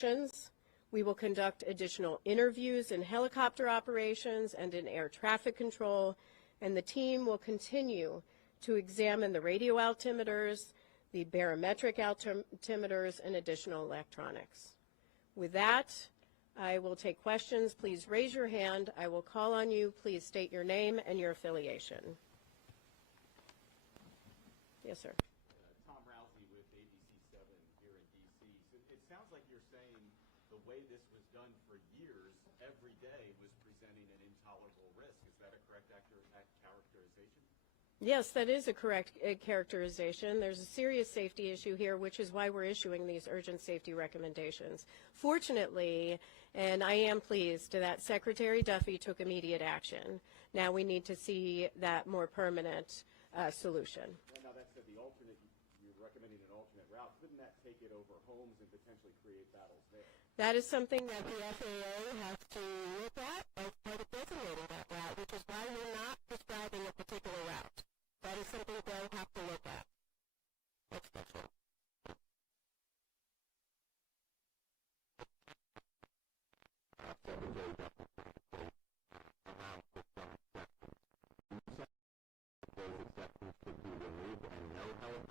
operations. We will conduct additional interviews in helicopter operations and in air traffic control, and the team will continue to examine the radio altimeters, the barometric altimeters, and additional electronics. With that, I will take questions. Please raise your hand. I will call on you. Please state your name and your affiliation. Yes, sir. Tom Rousey with ABC7 here in D.C. So it sounds like you're saying the way this was done for years, every day was presenting an intolerable risk. Is that a correct characterization? Yes, that is a correct characterization. There's a serious safety issue here, which is why we're issuing these urgent safety recommendations. Fortunately, and I am pleased that Secretary Duffy took immediate action. Now we need to see that more permanent solution. Well, now that's the alternate, you're recommending an alternate route. Couldn't that take it over homes and potentially create battles there? That is something that the FAA has to look at as part of designating that route, which is why we're not prescribing a particular route. That is something they'll have to look at. Next question.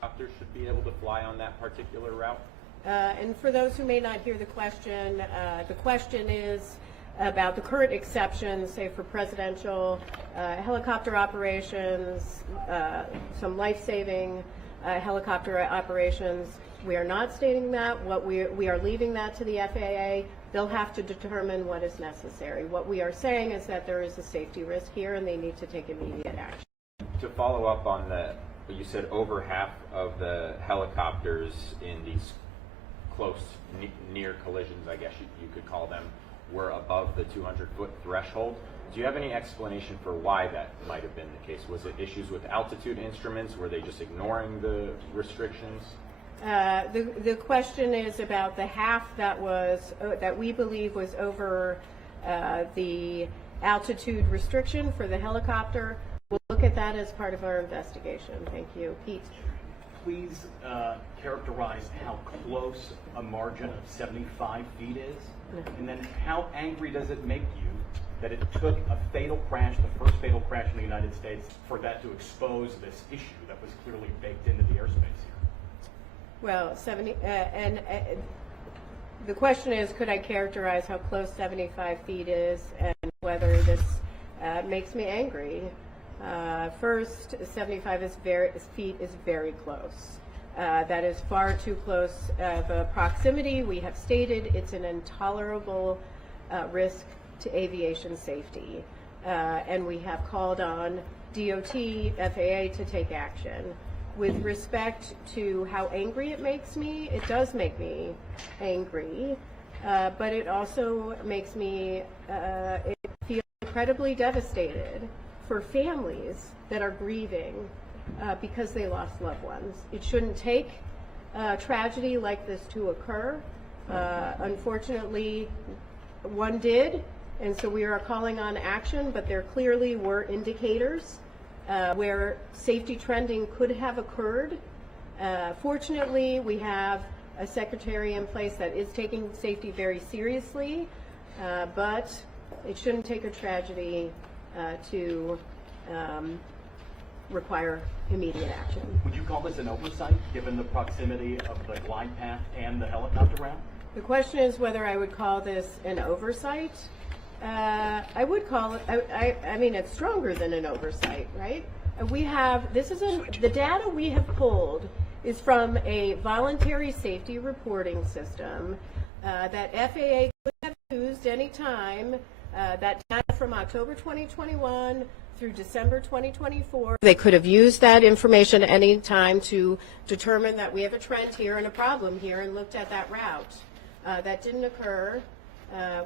Helicopters should be able to fly on that particular route? And for those who may not hear the question is about the current exceptions, say for presidential helicopter operations, some life-saving helicopter operations. We are not stating that. What we are leaving that to the FAA. They'll have to determine what is necessary. What we are saying is that there is a safety risk here, and they need to take immediate action. To follow up on you said over half of the helicopters in these close, near collisions, I guess you could call them, were above the 200-foot threshold. Do you have any explanation for why that might have been the case? Was it issues with altitude instruments? Were they just ignoring the restrictions? The question is about the half that we believe was over the altitude restriction for the helicopter. We'll look at that as part of our investigation. Thank you. Pete. Please characterize how close a margin of 75 feet is, and then how angry does it make you that it took a fatal crash, the first fatal crash in the United States, for that to expose this issue that was clearly baked into the airspace here? Well, the question is, could I characterize how close 75 feet is and whether this makes me angry? First, 75 feet is very close. That is far too close of a proximity. We have stated it's an intolerable risk to aviation safety. And we have called on DOT, FAA to take action. With respect to how angry it makes me, it does make me angry, but it also makes me feel incredibly devastated for families that are grieving because they lost loved ones. It shouldn't take a tragedy like this to occur. Unfortunately, one did, and so we are calling on action, but there clearly were indicators where safety trending could have occurred. Fortunately, we have a secretary in place that is taking safety very seriously, but it shouldn't take a tragedy to require immediate action. Would you call this an oversight, given the proximity of the glide path and the helicopter route? The question is whether I would call this an oversight. I would call it, I mean, it's stronger than an oversight, right? The data we have pulled is from a voluntary safety reporting system that FAA could have used any time. That data from October 2021 through December 2024. They could have used that information any time to determine that we have a trend here and a problem here and looked at that route. That didn't occur,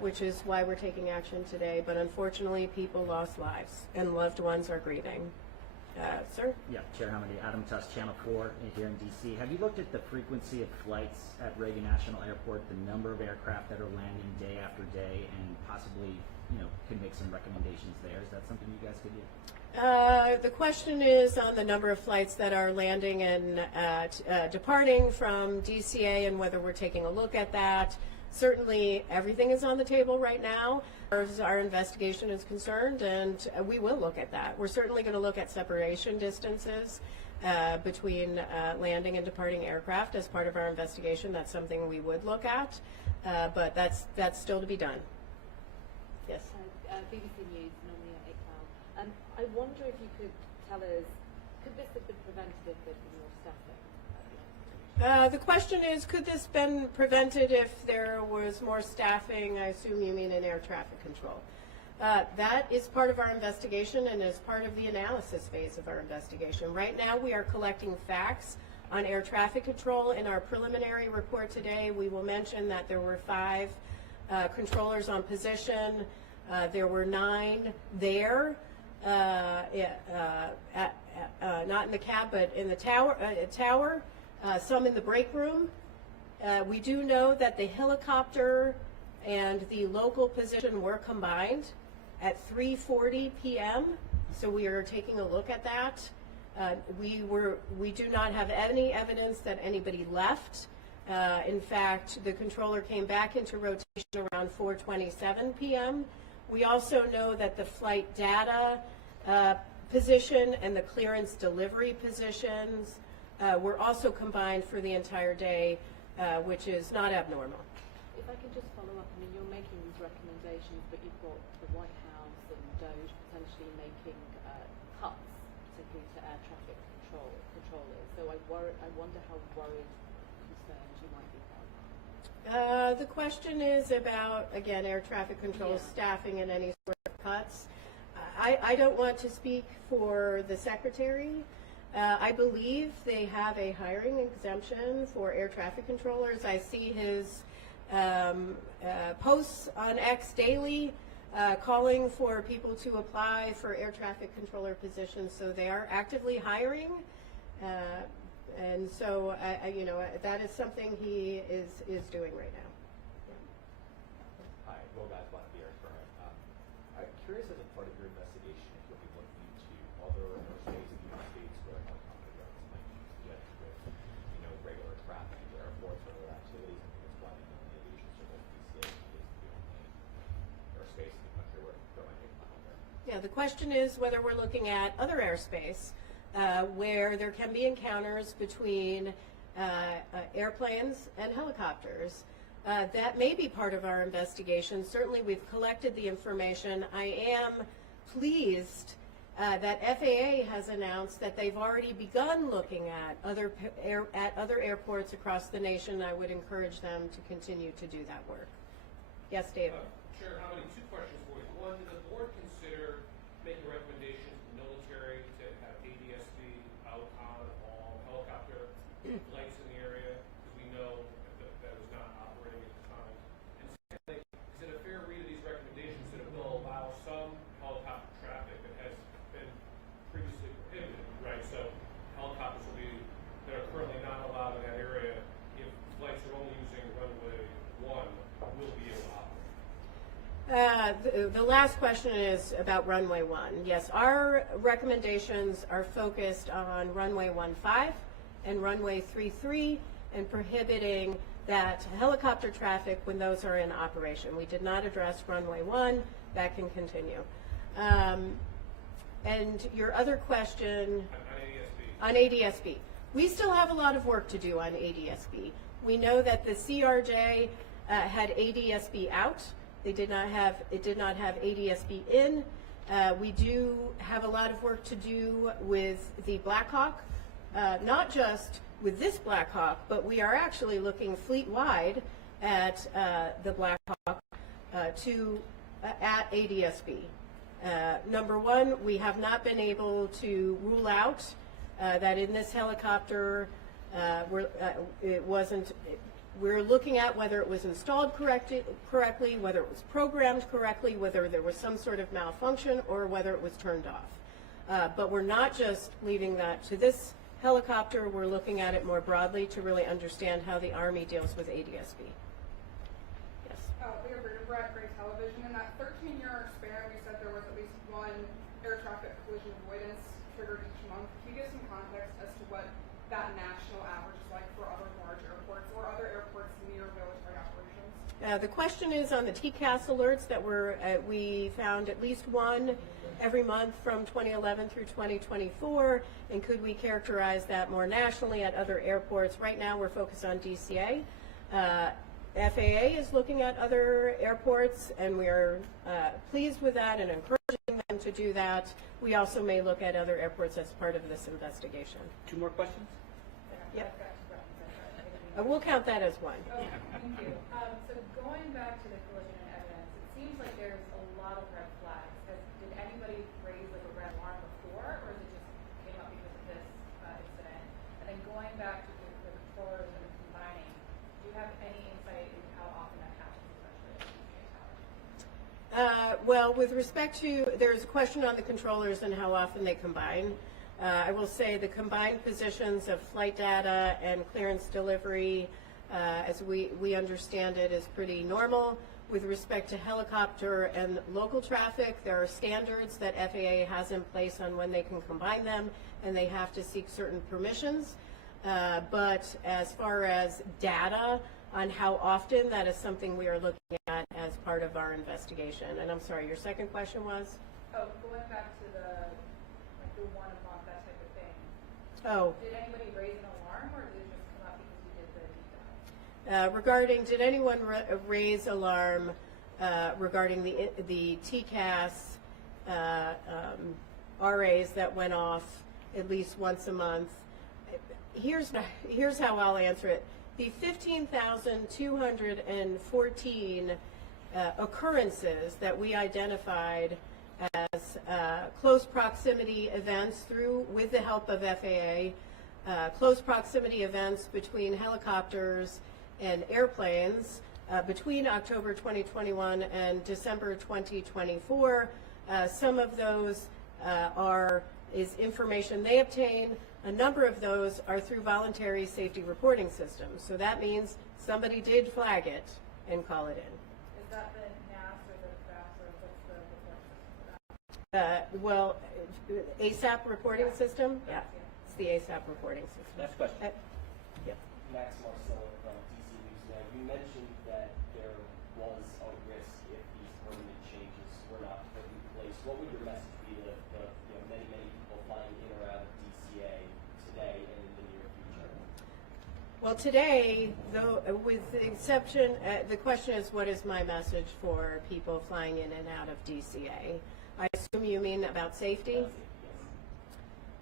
which is why we're taking action today. But unfortunately, people lost lives and loved ones are grieving. Sir? Yeah, Chair Hamady, Adam Tuss, Channel 4 here in D.C. Have you looked at the frequency of flights at Reagan National Airport, the number of aircraft that are landing day after day, and possibly, could make some recommendations there? Is that something you guys could do? The question is on the number of flights that are landing and departing from DCA and whether we're taking a look at that. certainly everything is on the table right now as our investigation is concerned, and we will look at that. We're certainly going to look at separation distances between landing and departing aircraft as part of our investigation. That's something we would look at, but that's still to be done. Yes. BBC News, normally at 8 I wonder if you could tell us, could this have been prevented if there'd been more staffing? The question is, could this been prevented if there was more staffing? I assume you mean in air traffic control. That is part of our investigation and is part of the analysis phase of our investigation. Right now we are collecting facts on air traffic control. In our preliminary report today, we will mention that there were 5 controllers on position. There were 9 there, not in the cab, but in the tower, some in the break room. We do know that the helicopter and the local position were combined at 3:40 p.m., so we are taking a look at that. We do not have any evidence that anybody left. In fact, the controller came back into rotation around 4:27 p.m. We also know that the flight data position and the clearance delivery positions were also combined for the entire day, which is not abnormal. If I can just follow up, I mean, you're making these recommendations, but you've got the White House and DOJ potentially making cuts, particularly to air traffic controllers. So I wonder how worried, concerned you might be about that. The question is about, again, air traffic control staffing and any sort of cuts. I don't want to speak for the Secretary. I believe they have a hiring exemption for air traffic controllers. I see his posts on X daily calling for people to apply for air traffic controller positions, so they are actively hiring. And so, that is something he is doing right now. Hi, Will Guys, Black Beer, I'm curious, as a part of your investigation, if you'll be looking into other airspace in the United States where helicopter drugs might be used with, regular traffic into airports or other activities. I think that's why the aviation circle DCA is the only airspace in the country where there might be a cloud there. Yeah, the question is whether we're looking at other airspace where there can be encounters between airplanes and helicopters. That may be part of our investigation. Certainly we've collected the information. I am pleased that FAA has announced that they've already begun looking at other airports across the nation. I would encourage them to continue to do that work. Yes, David? Chair Hamidi, 2 questions for you. One, did the board consider making recommendations to the military to have ADSB out on all helicopter flights in the area? Because we know that was not operating at the time. And secondly, is it a fair read of these recommendations that it will allow some helicopter traffic that has been previously prohibited, right? So helicopters that are currently not allowed in that area, if flights are only using runway 1, will be able to operate. The last question is about runway 1. Yes, our recommendations are focused on runway 15 and runway 33 and prohibiting that helicopter traffic when those are in operation. We did not address runway 1. That can continue. And your other question on ADSB. We still have a lot of work to do on ADSB. We know that the CRJ had ADSB out. It did not have ADSB in. We do have a lot of work to do with the Black Hawk, not just with this Black Hawk, but we are actually looking fleet-wide at the Black Hawk at ADSB. Number one, we have not been able to rule out that in this helicopter we're looking at whether it was installed correctly, whether it was programmed correctly, whether there was some sort of malfunction, or whether it was turned off. But we're not just leaving that to this helicopter. We're looking at it more broadly to really understand how the Army deals with ADSB. Yes. We are Brett Gray Television. In that 13-year span, we said there was at least one air traffic collision avoidance triggered each month. Can you give some context as to what that national average is like for other large airports or other airports near military operations? The question is on the TCAS alerts that we found at least one every month from 2011 through 2024, and could we characterize that more nationally at other airports? Right now we're focused on DCA. FAA is looking at other airports, and we are pleased with that and encouraging them to do that. We also may look at other airports as part of this investigation. 2 more questions? Yep. We'll count that as one. Okay, thank you. So going back to the collision and evidence, it seems like there's a lot of red flags. Did anybody raise like a red alarm before, or is it just came up because of this incident? And then going back to the controllers and the combining, do you have any insight into how often that happens, especially at the tower? Well, with respect to, there's a question on the controllers and how often they combine. I will say the combined positions of flight data and clearance delivery, as we understand it, is pretty normal. With respect to helicopter and local traffic, there are standards that FAA has in place on when they can combine them, and they have to seek certain permissions. But as far as data on how often, that is something we are looking at as part of our investigation. And I'm sorry, your second question was? Oh, going back to the 1 a month, that type of thing. Oh. Did anybody raise an alarm, or did it just come up because you did the deep dive? Regarding, did anyone raise alarm regarding the TCAS RAs that went off at least once a month? Here's how I'll answer it. The 15,214 occurrences that we identified as close proximity events with the help of FAA, close proximity events between helicopters and airplanes between October 2021 and December 2024. Some of those is information they obtain. A number of those are through voluntary safety reporting systems. So that means somebody did flag it and call it in. Is that the NAS or the FAS, or what's the report system for that? Well, ASAP reporting system? Yeah, it's the ASAP reporting system. Next question. Yep. Max Marcelo from DC News Now. You mentioned that there was a risk if these permanent changes were not put in place. What would your message be to the many people flying in or out of DCA today and in the near future? Well, today, though, with the exception, the question is, what is my message for people flying in and out of DCA? I assume you mean about safety? Yes.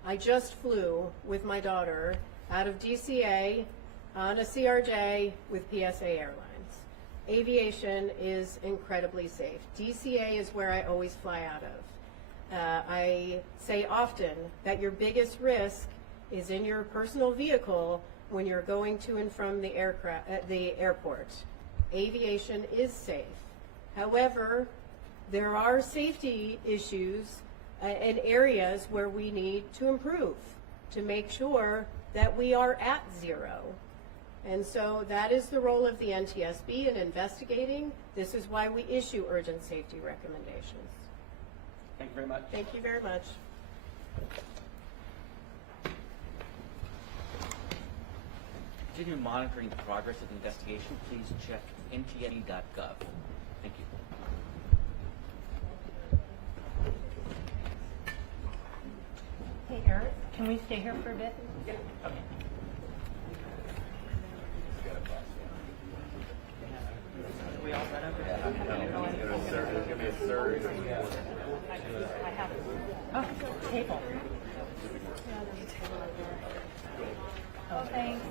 I just flew with my daughter out of DCA on a CRJ with PSA Airlines. Aviation is incredibly safe. DCA is where I always fly out of. I say often that your biggest risk is in your personal vehicle when you're going to and from the airport. Aviation is safe. However, there are safety issues and areas where we need to improve to make sure that we are at zero. And so that is the role of the NTSB in investigating. This is why we issue urgent safety recommendations. Thank you very much. Thank you very much. To continue monitoring the progress of the investigation, please check ntsb.gov. Thank you. Hey, Eric, can we stay here for a bit? Yeah. Okay. We all set up? Give me a surge. I have. Oh, table. Oh, thanks.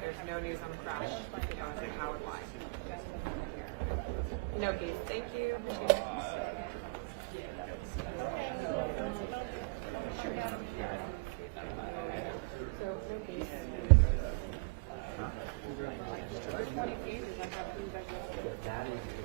There's no news on the crash. It's a powered line. No case. Thank you. So no case. Huh? For 20 pages, I have to digest it. That is